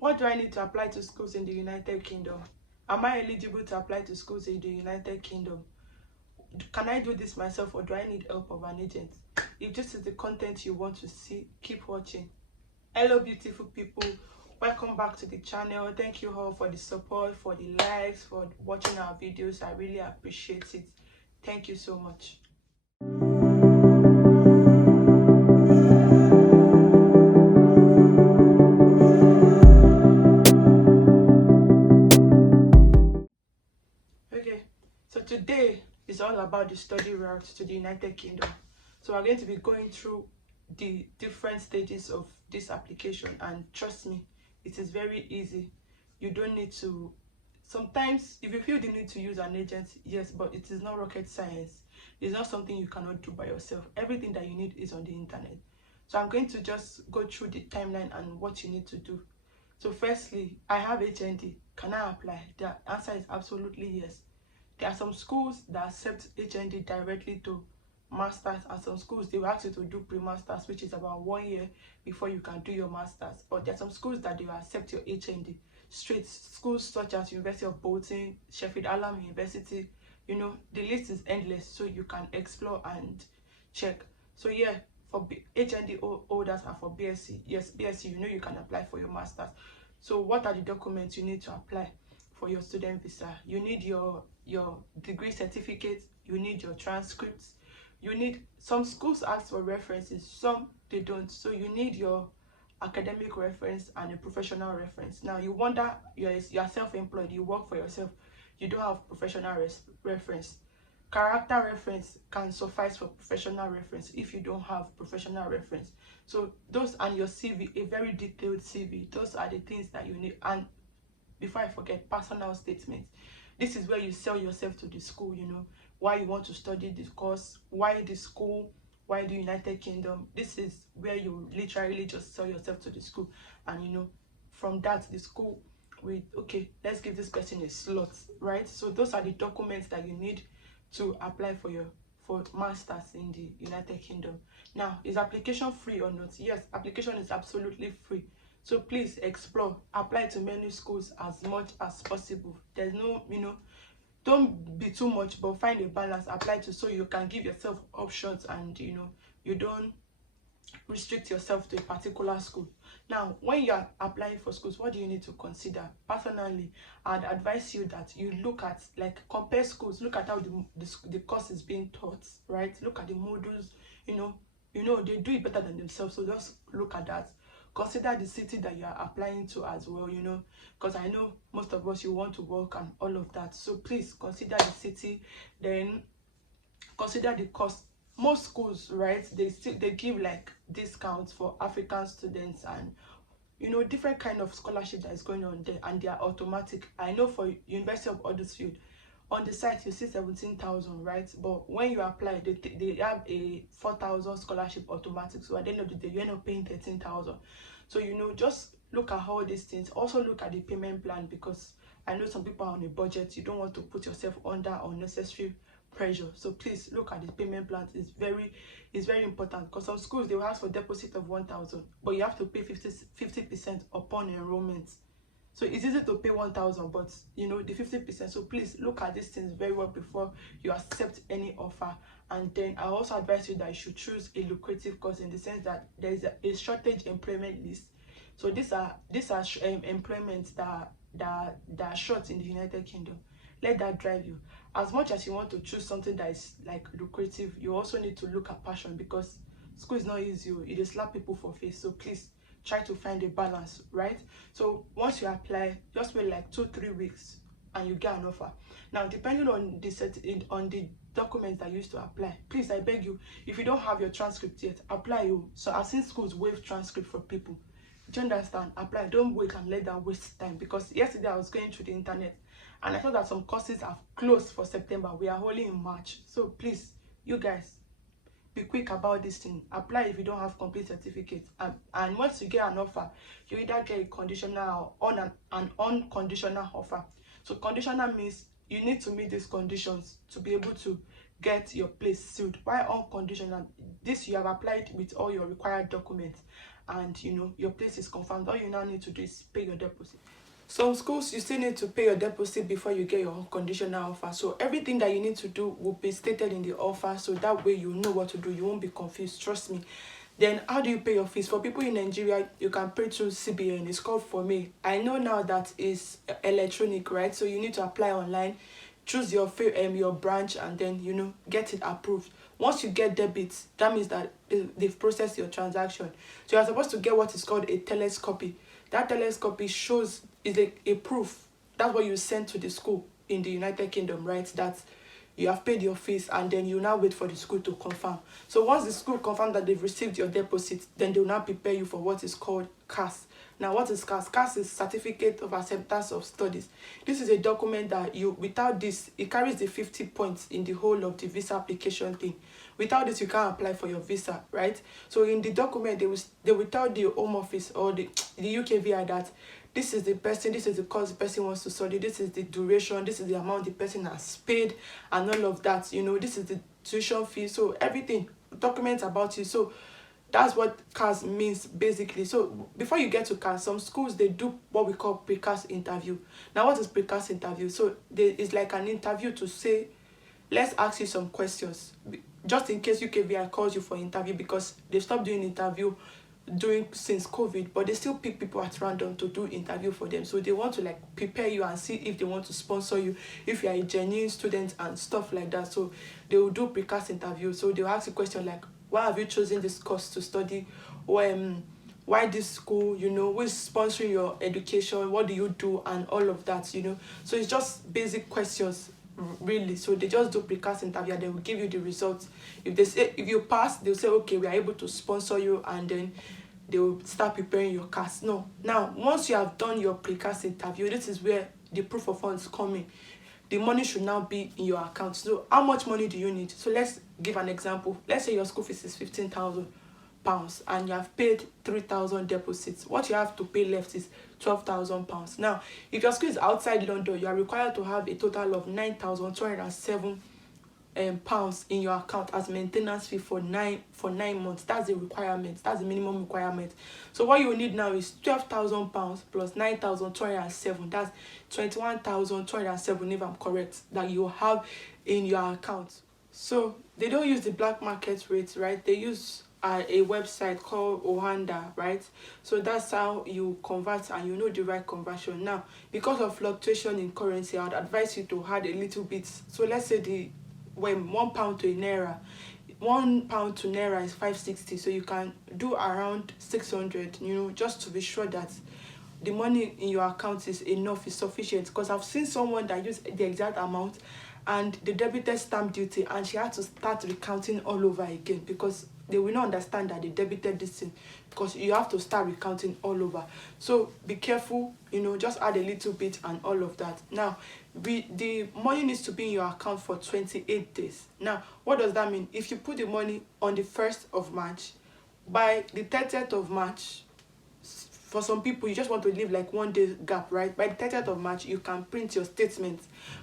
What do I need to apply to schools in the United Kingdom? Am I eligible to apply to schools in the United Kingdom? Can I do this myself, or do I need help of an agent? If this is the content you want to see, keep watching. Hello beautiful people, welcome back to the channel. Thank you all for the support, for the likes, for watching our videos. I really appreciate it. Thank you so much. Okay, so today is all about the study route to the United Kingdom. So we're going to be going through the different stages of this application, and trust me, it is very easy. You don't need to, sometimes if you feel the need to use an agent, yes, but it is not rocket science. It's not something you cannot do by yourself. Everything that you need is on the internet. So I'm going to just go through the timeline and what you need to do. So firstly, I have HND. Can I apply? The answer is absolutely yes. There are some schools that accept HND directly to masters, and some schools they will ask you to do pre-masters, which is about 1 year before you can do your masters. But there are some schools that they will accept your HND straight. Schools such as University of Bolton, Sheffield Hallam University, you know, the list is endless, so you can explore and check. So yeah, for HND holders and for BSc, yes, BSc, you know, you can apply for your masters. So what are the documents you need to apply for your student visa? You need your degree certificate, you need your transcripts, you need, some schools ask for references, some they don't. So you need your academic reference and a professional reference. Now you wonder, you're self-employed, you work for yourself, you don't have professional reference. Character reference can suffice for professional reference if you don't have professional reference. So those, and your CV, a very detailed CV, those are the things that you need. And before I forget, personal statement. This is where you sell yourself to the school, you know, why you want to study this course, why the school, why the United Kingdom. This is where you literally just sell yourself to the school. And you know, from that, the school will, okay, let's give this person a slot, right? So those are the documents that you need to apply for your masters in the United Kingdom. Now, is application free or not? Yes, application is absolutely free. So please explore, apply to many schools as much as possible. There's no, you know, don't be too much, but find a balance. Apply to, so you can give yourself options, and you know, you don't restrict yourself to a particular school. Now, when you are applying for schools, what do you need to consider? Personally, I'd advise you that you look at, like, compare schools, look at how the course is being taught, right? Look at the modules, you know, they do it better than themselves, so just look at that. Consider the city that you are applying to as well, you know, because I know most of us, you want to work and all of that. So please consider the city, then consider the cost. Most schools, right, they give like discounts for African students, and you know, different kind of scholarship that is going on there, and they are automatic. I know for University of Huddersfield, on the site you see 17,000, right? But when you apply, they have a 4,000 scholarship automatic. So at the end of the day, you end up paying 13,000. So you know, just look at all these things. Also look at the payment plan, because I know some people are on a budget. You don't want to put yourself under unnecessary pressure. So please look at the payment plan. It's very important, because some schools they will ask for deposit of 1,000, but you have to pay 50% upon enrollment. So it's easy to pay 1,000, but you know, the 50%. So please look at these things very well before you accept any offer. And then I also advise you that you should choose a lucrative course, in the sense that there is a shortage employment list. So these are employments that are short in the United Kingdom. Let that drive you. As much as you want to choose something that is like lucrative, you also need to look at passion, because school is not easy. It is slap people for face. So please try to find a balance, right? So once you apply, just wait like 2-3 weeks and you get an offer. Now, depending on the documents that you used to apply, please, I beg you, if you don't have your transcript yet, apply you. So I've seen schools waive transcript for people. Do you understand? Apply. Don't wait and let that waste time, because yesterday I was going through the internet and I saw that some courses have closed for September. We are only in March. So please, you guys, be quick about this thing. Apply if you don't have complete certificate, and once you get an offer, you either get a conditional or an unconditional offer. So conditional means you need to meet these conditions to be able to get your place sealed. While unconditional, this you have applied with all your required documents, and your place is confirmed, all you now need to do is pay your deposit. Some schools, you still need to pay your deposit before you get your unconditional offer. So everything that you need to do will be stated in the offer, so that way you know what to do. You won't be confused, trust me. Then how do you pay your fees? For people in Nigeria, you can pay through CBN. It's called For Me. I know now that is electronic, right? So you need to apply online, choose your branch, and then get it approved. Once you get debit, that means that they've processed your transaction. So you're supposed to get what is called a teles copy. That teles copy shows, is a proof. That's what you send to the school in the United Kingdom, right? That you have paid your fees, and then you now wait for the school to confirm. So once the school confirm that they've received your deposit, then they will now prepare you for what is called CAS. Now, what is CAS? CAS is Certificate of Acceptance of Studies. This is a document that without this, it carries the 50 points in the whole of the visa application thing. Without this, you can't apply for your visa, right? So in the document, they will tell the Home Office or the UKVI that this is the person, this is the course the person wants to study, this is the duration, this is the amount the person has paid, and all of that. This is the tuition fee. So everything, documents about you. So that's what CAS means basically. So before you get to CAS, some schools, they do what we call pre-CAS interview. Now, what is pre-CAS interview? So it's like an interview to say, let's ask you some questions, just in case UKVI calls you for interview, because they've stopped doing interview since COVID, but they still pick people at random to do interview for them. So they want to prepare you and see if they want to sponsor you, if you are a genuine student and stuff like that. So they will do pre-CAS interview. So they will ask you question like, why have you chosen this course to study? Why this school? Who is sponsoring your education? What do you do? And all of that. So it's just basic questions, really. So they just do pre-CAS interview, and they will give you the results. If you pass, they'll say, okay, we are able to sponsor you, and then they will start preparing your CAS. No, now once you have done your pre-CAS interview, this is where the proof of funds come in. The money should now be in your account. So how much money do you need? So let's give an example. Let's say your school fees is £15,000 and you have paid 3,000 deposits. What you have to pay left is £12,000. Now, if your school is outside London, you are required to have a total of £9,207 pounds in your account as maintenance fee for 9 months. That's the requirement. That's the minimum requirement. So what you need now is £12,000 plus 9,207. That's 21,207, if I'm correct, that you have in your account. So they don't use the black market rates, right? They use a website called Ohanda, right? So that's how you convert, and the right conversion. Now, because of fluctuation in currency, I would advise you to add a little bit. So let's say when £1 to a naira, £1 to naira is 560. So you can do around 600, just to be sure that the money in your account is enough, is sufficient. Because I've seen someone that used the exact amount and they debited stamp duty, and she had to start recounting all over again, because they will not understand that they debited this thing, because you have to start recounting all over. So be careful, just add a little bit and all of that. Now, the money needs to be in your account for 28 days. Now, what does that mean? If you put the money on the 1st of March, by the 30th of March, for some people, you just want to leave like 1 day gap, right? By the 30th of March, you can print your statement,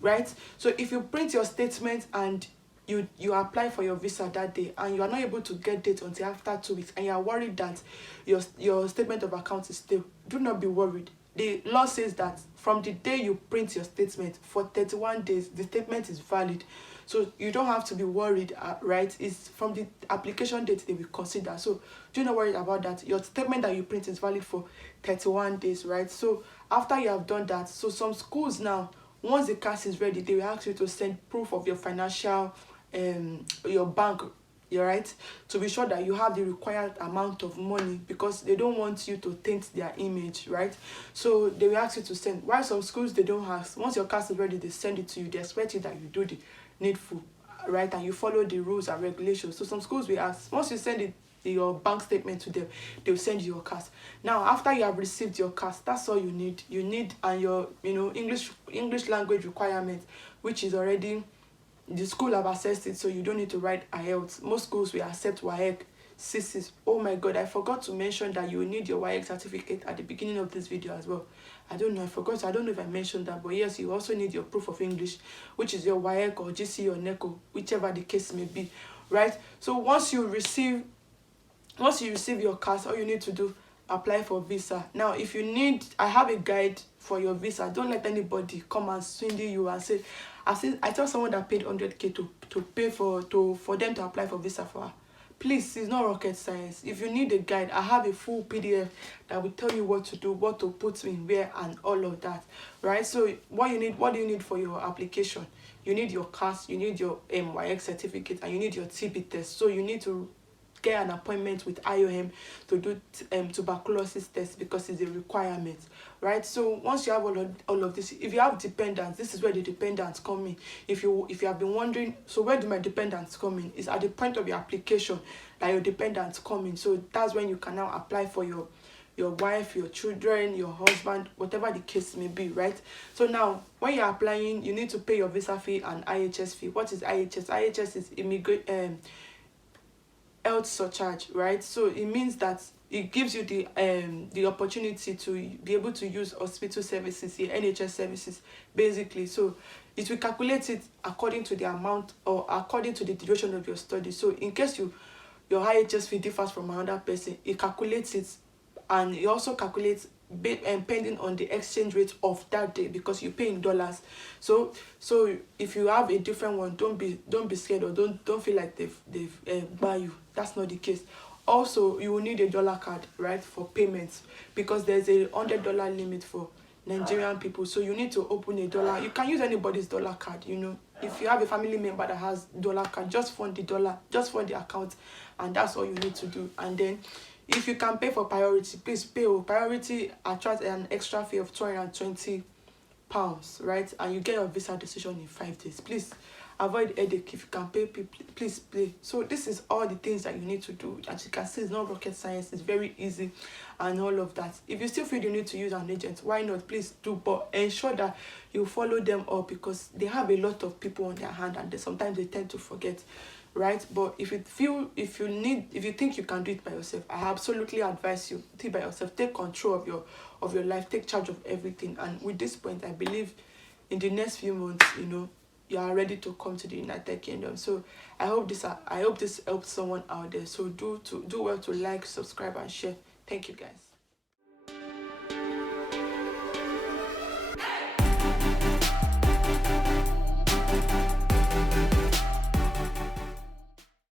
right? So if you print your statement and you apply for your visa that day, and you are not able to get date until after 2 weeks, and you are worried that your statement of account is stale, do not be worried. The law says that from the day you print your statement for 31 days, the statement is valid. So you don't have to be worried, right? It's from the application date they will consider. So do not worry about that. Your statement that you print is valid for 31 days, right? So after you have done that, so some schools now, once the CAS is ready, they will ask you to send proof of your financial, your bank, right, to be sure that you have the required amount of money, because they don't want you to taint their image, right? So they will ask you to send. While some schools, they don't ask. Once your CAS is ready, they send it to you. They expect you that you do the needful, right, and you follow the rules and regulations. So some schools will ask. Once you send your bank statement to them, they'll send you your CAS. Now, after you have received your CAS, that's all you need. And your English language requirement, which is already, the school have assessed it, so you don't need to write IELTS. Most schools will accept WAEC, CSIS. Oh my god, I forgot to mention that you need your WAEC certificate at the beginning of this video as well. I don't know if I mentioned that, but yes, you also need your proof of English, which is your WAEC or GC or NECO, whichever the case may be, right? So once you receive once you receive your CAS, all you need to do, apply for visa. Now if you need, I have a guide for your visa. Don't let anybody come and swindle you and say, I tell someone that paid 100k to pay for them to apply for visa for her. Please, it's not rocket science. If you need a guide, I have a full PDF that will tell you what to do, what to put in where, and all of that, right? So what do you need for your application? You need your CAS, you need your WAEC certificate, and you need your TB test. So you need to get an appointment with IOM to do tuberculosis test, because it's a requirement, right? So once you have all of this, if you have dependents, this is where the dependents come in. If you have been wondering, so where do my dependents come in? It's at the point of your application that your dependents come in. So that's when you can now apply for your wife, your children, your husband, whatever the case may be, right? So now when you're applying, you need to pay your visa fee and IHS fee. What is IHS? IHS is health surcharge, right? So it means that it gives you the opportunity to be able to use hospital services here, NHS services, basically. So it will calculate it according to the amount, or according to the duration of your study. So in case your IHS fee differs from another person, it calculates it, and it also calculates pending on the exchange rate of that day, because you pay in dollars. So if you have a different one, don't be scared, or don't feel like they've buy you. That's not the case. Also, you will need a dollar card, right, for payments, because there's a $100 limit for Nigerian people. So you need to open a dollar. You can use anybody's dollar card. If you have a family member that has dollar card, just fund the account, and that's all you need to do. And then if you can pay for priority, please pay. Priority attracts an extra fee of £220, right? And you get your visa decision in 5 days. Please avoid headache. If you can pay, please pay. So this is all the things that you need to do. As you can see, it's not rocket science. It's very easy and all of that. If you still feel you need to use an agent, why not? Please do, but ensure that you follow them up, because they have a lot of people on their hand, and sometimes they tend to forget, right? But if you think you can do it by yourself, I absolutely advise you, do it by yourself. Take control of your life, take charge of everything. And with this point, I believe in the next few months, you are ready to come to the United Kingdom. So I hope this helps someone out there. So do well to like, subscribe, and share. Thank you, guys.